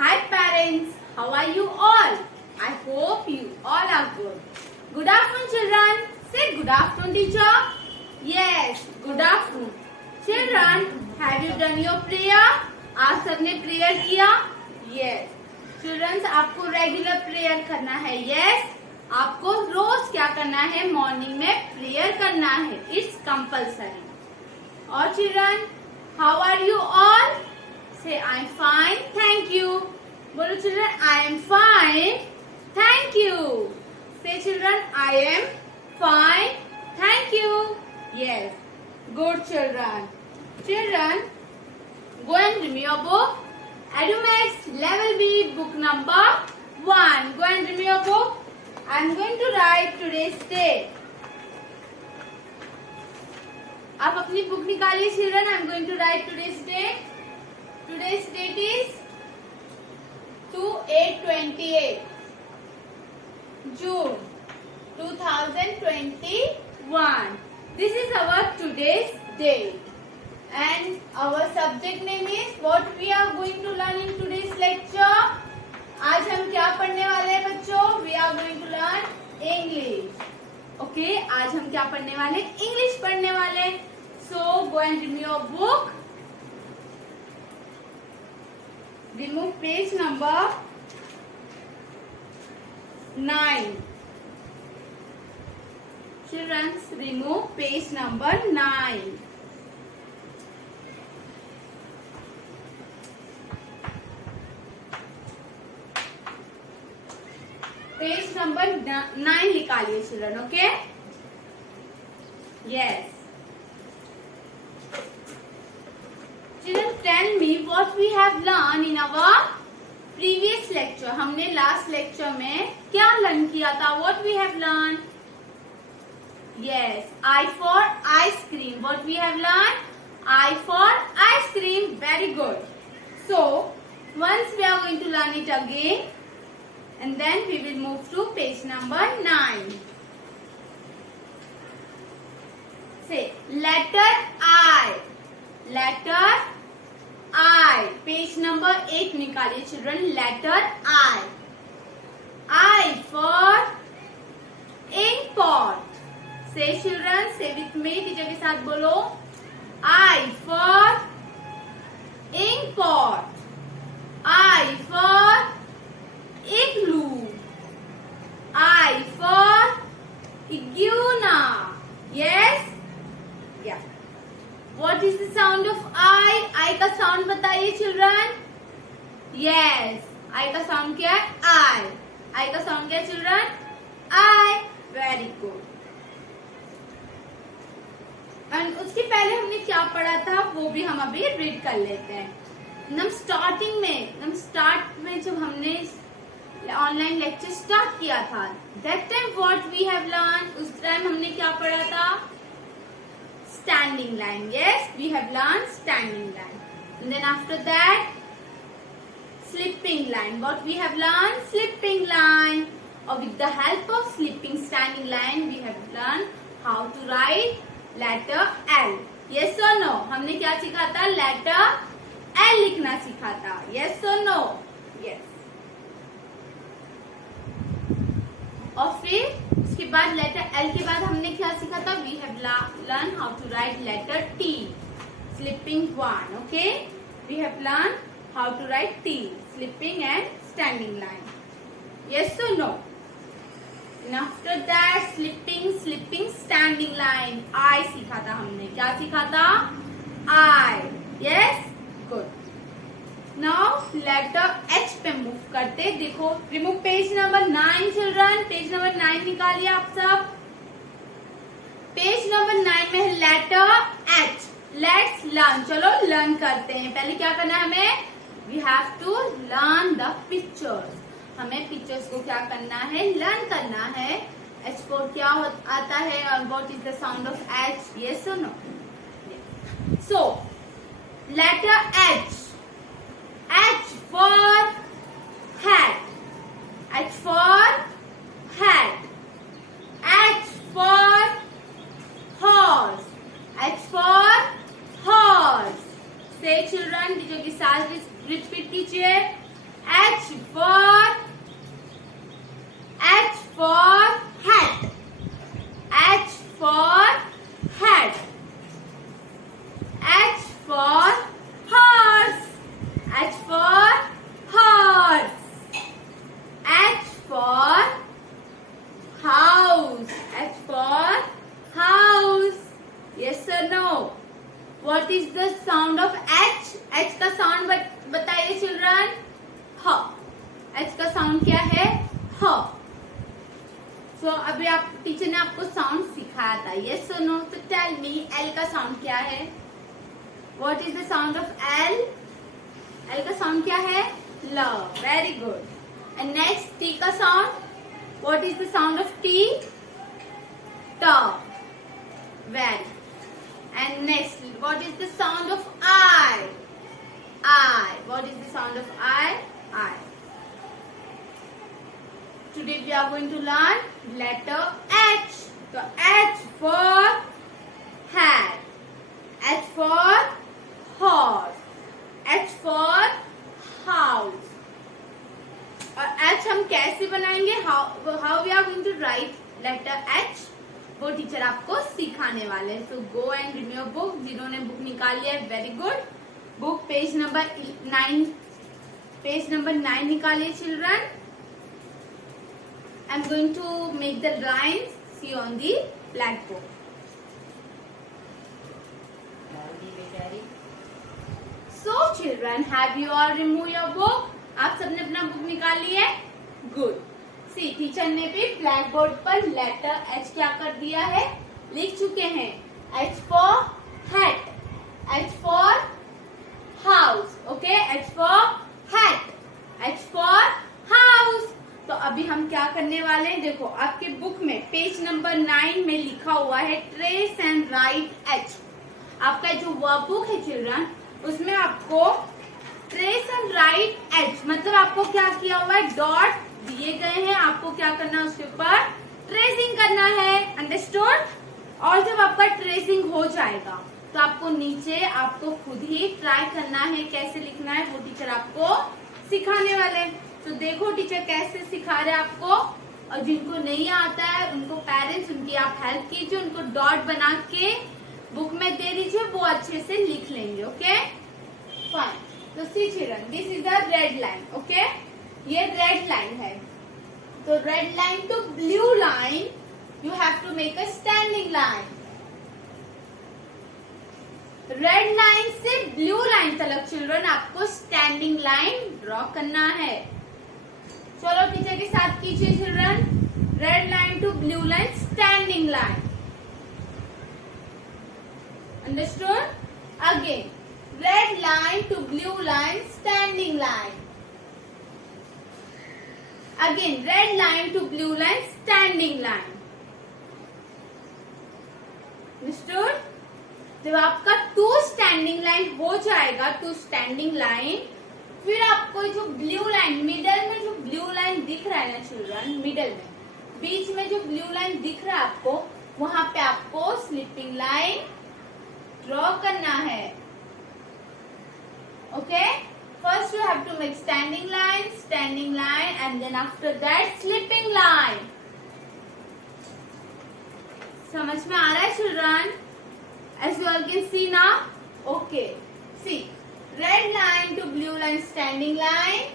Hi parents, how are you all? I hope you all are good. Good afternoon children. Say good afternoon teacher. Yes, good afternoon. Children, have you done your prayer? आप सबने prayer किया? Yes. Children, आपको regular prayer करना है. Yes. आपको रोज क्या करना है? मॉर्निंग में प्रेयर करना है. It's compulsory. और children, how are you all? Say I'm fine, thank you. बोलो children, I am fine, thank you. Say children, I am fine, thank you. Yes, good children. Children, go and read your book. EduMax Level B, book number 1. Go and read your book. I am going to write today's date. आप अपनी book निकालिए children. I am going to write today's date. Today's date is 2/8/28 June 2021. This is our today's date and our subject name is what we are going to learn in today's lecture. आज हम क्या पढ़ने वाले हैं बच्चों? We are going to learn English. Okay, आज हम क्या पढ़ने वाले? इंग्लिश पढ़ने वाले. So go and remove your book. Remove page number 9. Children, remove page number 9. Page number 9 निकालिए children. Okay? Yes. Children, tell me what we have learned in our previous lecture. हमने last lecture में क्या learn किया था? What we have learned? Yes, I for ice cream. What we have learned? I for ice cream. Very good. So, once we are going to learn it again, and then we will move to page number 9. Say, letter I. Letter I. Page number 8 निकालिए children. Letter I. I for ink pot. Say children, say with me. Teacher के साथ बोलो. I for ink pot. I for igloo. I for iguana. Yes? Yeah. What is the sound of I? I का sound बताइए children. Yes. I का sound क्या है? I. I का sound क्या है children? I. Very good. And उसके पहले हमने क्या पढ़ा था वो भी हम अभी रीड कर लेते हैं. स्टार्ट में जब हमने ऑनलाइन लेक्चर स्टार्ट किया था, that time what we have learned, उस टाइम हमने क्या पढ़ा था? Standing line. Yes, we have learned standing line. And then after that, slipping line. What we have learned? Slipping line. Or with the help of slipping standing line, we have learned how to write letter L. Yes or no? हमने क्या सीखा था? Letter L लिखना सीखा था. Yes or no? Yes. और फिर उसके बाद लेटर एल के बाद हमने क्या सीखा था? We have learn how to write letter T. Slipping one. Okay, we have learn how to write T. Slipping and standing line. Yes और no? And after that slipping standing line. I सीखा था हमने. क्या सीखा था? I. Yes, good. Now letter H पे move करते. देखो, remove page number 9 children. Page number 9 निकालिए आप सब. पेज नंबर 9 में है लेटर एच. Let's learn. चलो लर्न करते हैं. पहले क्या करना है हमें? We have to learn the pictures. हमें पिक्चर्स को क्या करना है? लर्न करना है. एच फॉर क्या आता है और what is the sound of H? Yes और no? So letter H. H for hat. H for hat. H for horse. H for horse. Say children, teacher के साथ repeat कीजिए. H for hat. H for hat. H for horse. H for horse. H for house. H for house. Yes or no? What is the sound of H? H का sound बताइए children. ह. H का sound क्या है? ह. सो अभी आप teacher ने आपको साउंड सिखाया था. यस और नो? तो टेल मी L का साउंड क्या है? What is the sound of L? L का साउंड क्या है? ल. Very good. And next T का sound. What is the sound of T? T. Very. And next, what is the sound of I? I. What is the sound of I? I. Today we are going to learn letter H. So H for hat. H for horse. H for house. और H हम कैसे बनाएंगे? How we are going to write letter H? वो teacher आपको सिखाने वाले हैं. So go and read your book. जिन्होंने बुक निकाल लिया है very good. Book page number 9 निकालिए children. I am going to make the lines see on the black board. So children, have you all remove your book? आप सबने अपना book निकाल लिया है? गुड. सी टीचर ने भी ब्लैक बोर्ड पर लेटर H क्या कर दिया है? लिख चुके हैं. H for hat. H for house. Okay. H for hat. H for house. तो अभी हम क्या करने वाले हैं? देखो आपके बुक में पेज नंबर 9 में लिखा हुआ है ट्रेस एंड राइट H. आपका जो वर्क बुक है चिल्ड्रन, उसमें आपको ट्रेस एंड राइट H मतलब आपको क्या किया हुआ है? डॉट दिए गए हैं. आपको क्या करना है? उसके ऊपर ट्रेसिंग करना है. अंडरस्टूड? और जब आपका ट्रेसिंग हो जाएगा तो आपको नीचे आपको खुद ही ट्राई करना है कैसे लिखना है. वो टीचर आपको सिखाने वाले. तो देखो टीचर कैसे सिखा रहे हैं आपको. और जिनको नहीं आता है उनको पेरेंट्स उनकी आप हेल्प कीजिए. उनको डॉट बना के बुक में दे दीजिए. वो अच्छे से लिख लेंगे. Okay fine. तो see children, this is the red line. Okay, ये रेड लाइन है. तो red line to blue line you have to make a standing line. Red line से ब्लू लाइन तक चिल्ड्रन आपको स्टैंडिंग लाइन ड्रॉ करना है. चलो टीचर के साथ कीजिए children. Red line to blue line standing line. Understood? Again red line to blue line standing line. Again, red line to blue line, standing line. Understood? जब आपका 2 standing line हो जाएगा, 2 स्टैंडिंग लाइन, फिर आपको जो ब्लू लाइन मिडल में जो blue line दिख रहा है ना चिल्ड्रन, मिडल में बीच में जो ब्लू लाइन दिख रहा है आपको, वहां पे आपको स्लिपिंग लाइन ड्रॉ करना है. Okay. First you have to make standing line and then after that slipping line. समझ में आ रहा है children? As you all can see now. Okay. See. Red line to blue line standing line.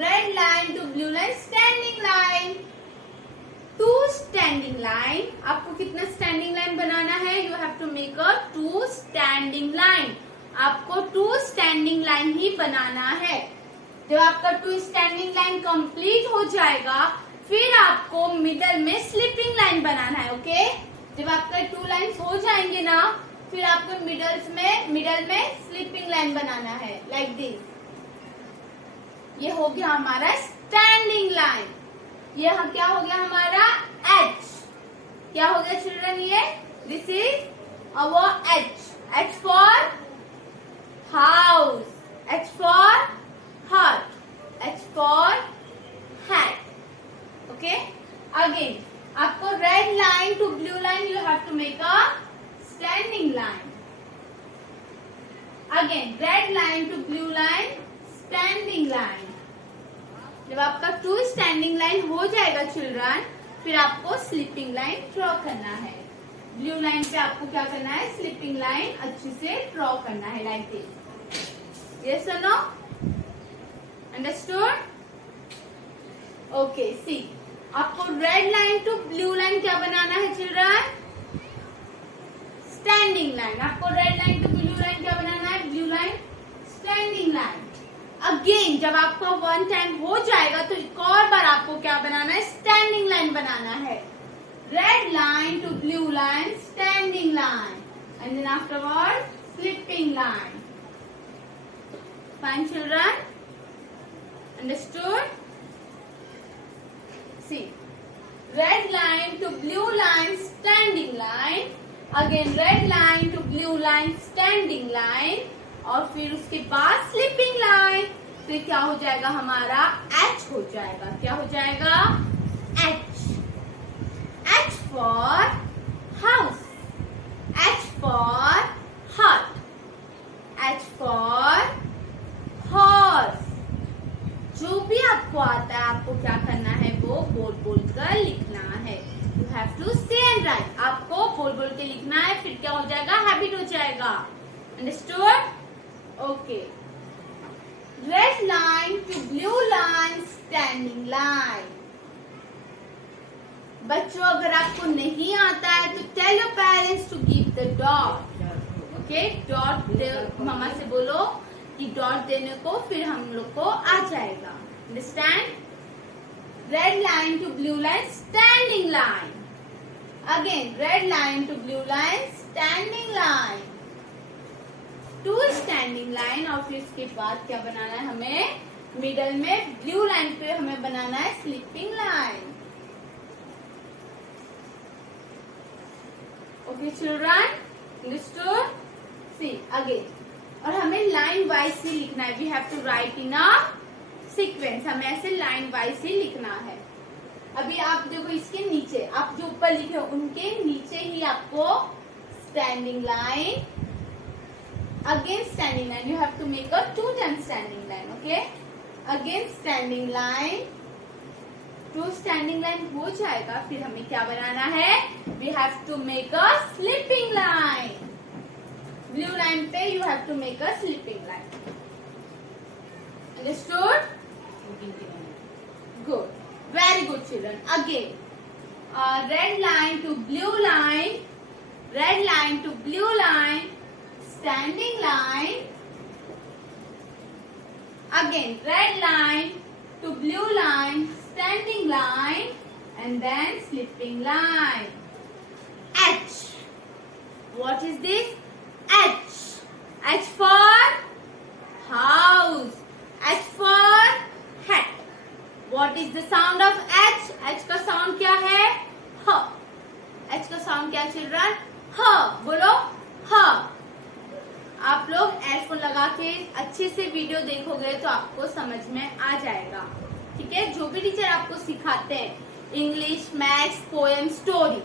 Red line to blue line standing line. 2 standing line. आपको कितना standing line बनाना है? You have to make a 2 standing line. आपको 2 standing line ही बनाना है. जब आपका 2 standing line complete हो जाएगा फिर आपको मिडल में स्लिपिंग लाइन बनाना है. ओके. जब आपका 2 लाइन्स हो जाएंगे ना फिर आपको मिडल में स्लिपिंग लाइन बनाना है लाइक दिस. ये हो गया हमारा स्टैंडिंग लाइन. ये क्या हो गया हमारा? H. क्या हो गया चिल्ड्रन? ये this is our H. H for house. H for heart. H for hat. Okay. Again, आपको red line to blue line you have to make a standing line. Again, red line to blue line, standing line. जब आपका 2 standing line हो जाएगा children, फिर आपको sleeping line draw करना है। Blue line पे आपको क्या करना है, स्लीपिंग लाइन अच्छे से ड्रॉ करना है, लाइक दिस। यस और नो? अंडरस्टूड? ओके, सी आपको red line to blue line क्या बनाना है चिल्ड्रन? Standing line. आपको red line to blue line क्या बनाना है? Blue line standing line. Again जब आपका 1 टाइम हो जाएगा तो एक और बार आपको क्या बनाना है? स्टैंडिंग लाइन बनाना है। Red line to blue line, standing line, and then afterward slipping line. Fine children? Understood? See red line to blue line, standing line, again red line to blue line, standing line, और फिर उसके बाद slipping line. फिर क्या हो जाएगा हमारा? H हो जाएगा। क्या हो जाएगा? H. H for house, H for हट, एच फॉर हॉर्स। जो भी आपको आता है आपको क्या करना है? वो बोल बोल कर लिखना है। यू हैव टू से एंड राइट। आपको बोल बोल के लिखना है, फिर क्या हो जाएगा? हैबिट हो जाएगा। Understood? Okay. Red line to blue line, standing line. बच्चों अगर आपको नहीं आता है तो tell your parents to give the dot. Okay, dot मामा से बोलो कि डॉट देने को, फिर हम लोग को आ जाएगा। Understand? Red line to blue line, standing line, again red line to blue line, standing line, 2 standing line, और फिर उसके बाद क्या बनाना है हमें? मिडल में ब्लू लाइन पे हमें बनाना है sleeping line. Okay children, understood? See again, और हमें लाइन वाइज से लिखना है। We have to write in a sequence. हमें ऐसे लाइन वाइज ही लिखना है। अभी आप देखो इसके नीचे, आप जो ऊपर लिखे उनके नीचे ही आपको standing line, again standing line. You have to make a 2 time standing line. Okay, again standing line, 2 standing line हो जाएगा, फिर हमें क्या बनाना है? We have to make a sleeping line. Blue line पे you have to make a sleeping line. Understood? Good, very good children. Again red line to blue line, red line to blue line, standing line, again red line to blue line, standing line, and then slipping line. H. What is this? H. H for house, H for hat. What is the sound of H? H का sound क्या है? ह. H का sound क्या है children? ह. बोलो ह। आप लोग एयरफोन लगा के अच्छे से वीडियो देखोगे तो आपको समझ में आ जाएगा। ठीक है, जो भी टीचर आपको सिखाते हैं इंग्लिश, मैथ्स, पोएम, स्टोरी,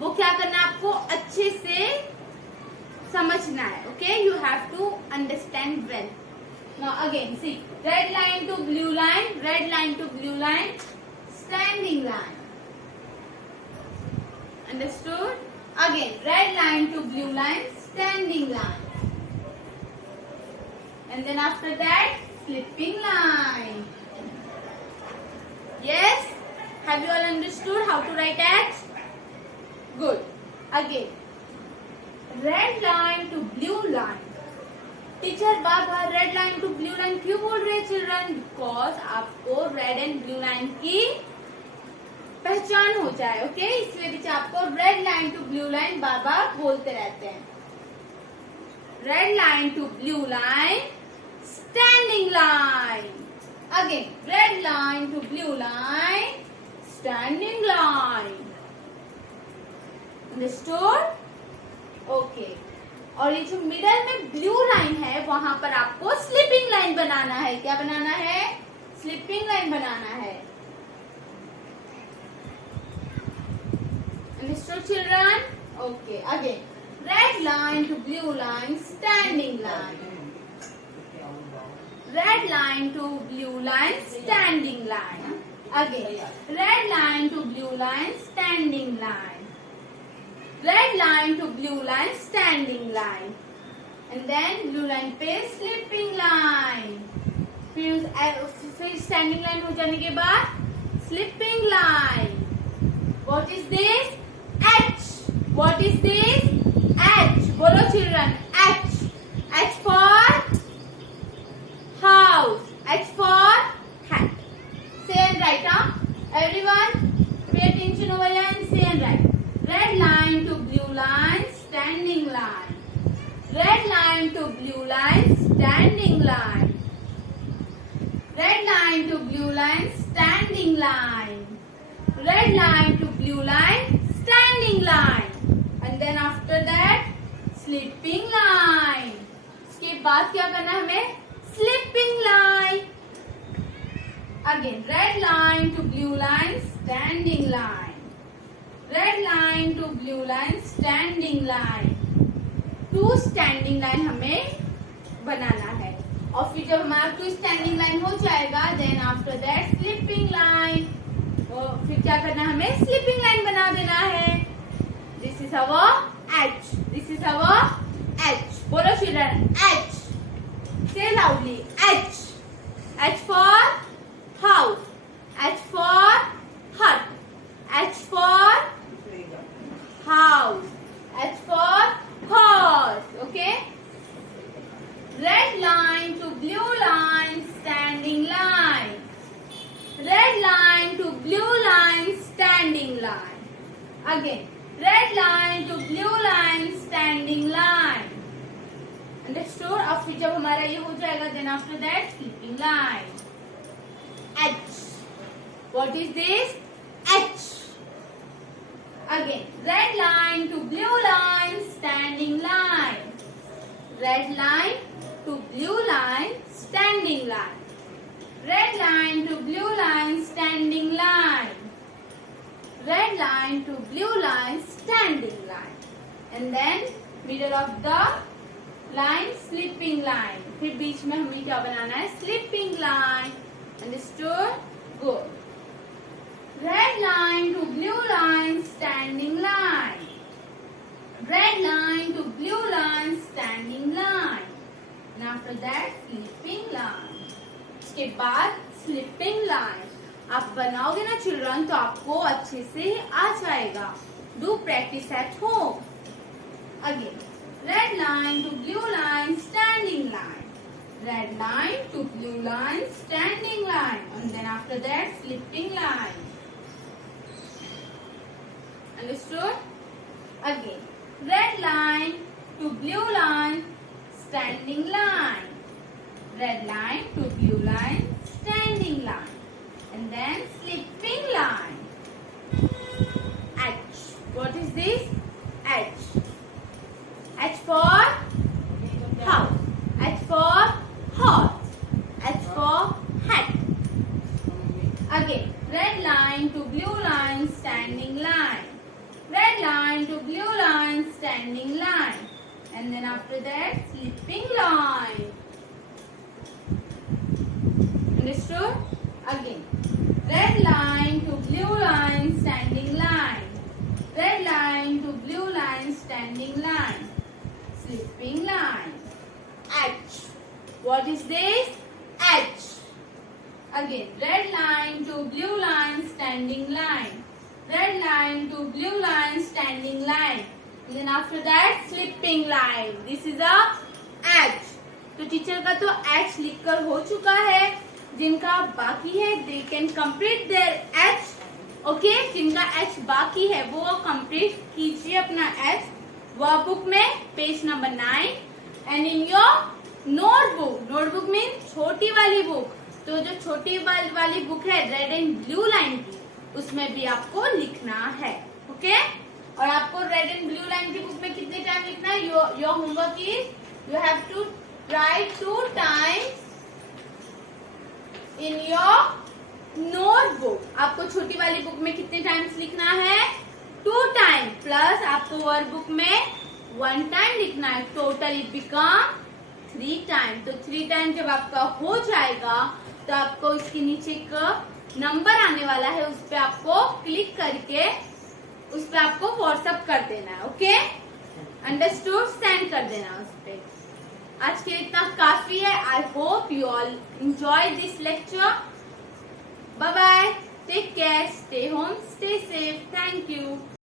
वो क्या करना है? आपको अच्छे से समझना है। Okay, you have to understand well. Now again see red line to blue line, red line to blue line, standing line. Understood? Again red line to blue line, standing line, and then after that slipping line. Yes, have you all understood how to write H? Good. Again red line to blue line. Teacher बार बार red line to blue line क्यों बोल रहे हैं children? Because आपको red and blue line की पहचान हो जाए। ओके, इसलिए टीचर आपको red line to blue line बार बार बोलते रहते हैं। Red line to blue line, standing line, again red line to blue line, standing line. Understood? Okay, और ये जो मिडल में ब्लू लाइन है वहां पर आपको स्लीपिंग लाइन बनाना है। क्या बनाना है? स्लीपिंग लाइन बनाना है। Understood children? Okay, again red line to blue line, standing line, red red line to blue line, standing line. Again, red line to blue line, standing line. Red line to blue line, standing line. And then blue line पे slipping line. फिर standing line हो जाने के बाद slipping line. What is this? H. What is this? H. बोलो children. H. H for house. H for hat. Say and write, huh? Everyone, pay attention over here and say and write. Red line to blue line, standing line. Red line to blue line, standing line. Red line to blue line, standing line. Red line to blue line, standing line. And then after that, slipping line. इसके बाद क्या करना है हमें? Slipping line. Again, red line to blue line, standing line. Red line to blue line, standing line. 2 standing line हमें बनाना है. और फिर जब हमारा 2 standing line हो जाएगा, then after that slipping line. और फिर क्या करना है हमें? Slipping line बना देना है. This is our H. This is our H. बोलो children, H. Say loudly, H. H for house. H for hut. H for house. H for horse. Okay. Red line to blue line, standing line. Red line to blue line, standing line. Again, red line to blue line, standing line. Understood? अब फिर जब हमारा ये हो जाएगा, then after that slipping line. H. What is this? H. Again, red line to blue line, standing line. Red line to blue line, standing line. Red line to blue line, standing line. Red line to blue line, standing line. And then middle of the line, slipping line. फिर बीच में हमें क्या बनाना है? Slipping line. Understood? Good. Red line to blue line, standing line. Red line to blue line, standing line. And after that, slipping line. इसके बाद slipping line. आप बनाओगे ना चिल्ड्रन तो आपको अच्छे से आ जाएगा. Do practice at home. Again, red line to blue line, standing line. Red line to blue line, standing line. And then after that, slipping line. Understood? Again, red line to blue line, standing line. Red line to blue line, standing line. And then slipping line. H. What is this? H. H for house. H for horse. H for hat. Again, red line to blue line, standing line. Red line to blue line, standing line. And then after that, slipping line. Understood? Again, red line to blue line, standing line. Red line to blue line, standing line. Slipping line. H. What is this? H. Again, red line to blue line, standing line. Red line to blue line, standing line. And then after that, slipping line. This is a H. तो teacher का तो H लिखकर हो चुका है. जिनका बाकी है, they can complete their H. Okay? जिनका H बाकी है, वो complete कीजिए अपना H. वर्कबुक में page number 9 and in your notebook. Notebook means छोटी वाली बुक. तो जो छोटी वाली बुक है रेड एंड ब्लू लाइन की, उसमें भी आपको लिखना है. ओके? और आपको रेड एंड ब्लू लाइन की बुक में कितने टाइम लिखना है? Your homework is you have to write 2 times in your notebook. आपको छोटी वाली बुक में कितने टाइम्स लिखना है? 2 times प्लस आपको वर्कबुक में 1 time लिखना है. Total it become 3 time. तो 3 टाइम जब आपका हो जाएगा तो आपको इसके नीचे एक नंबर आने वाला है, उस पर आपको क्लिक करके उस पर आपको व्हाट्सअप कर देना है। Okay, understood? सेंड कर देना उस पे। आज के लिए इतना काफी है। I hope you all enjoy this lecture. Bye bye, take care, stay home, stay safe, thank you.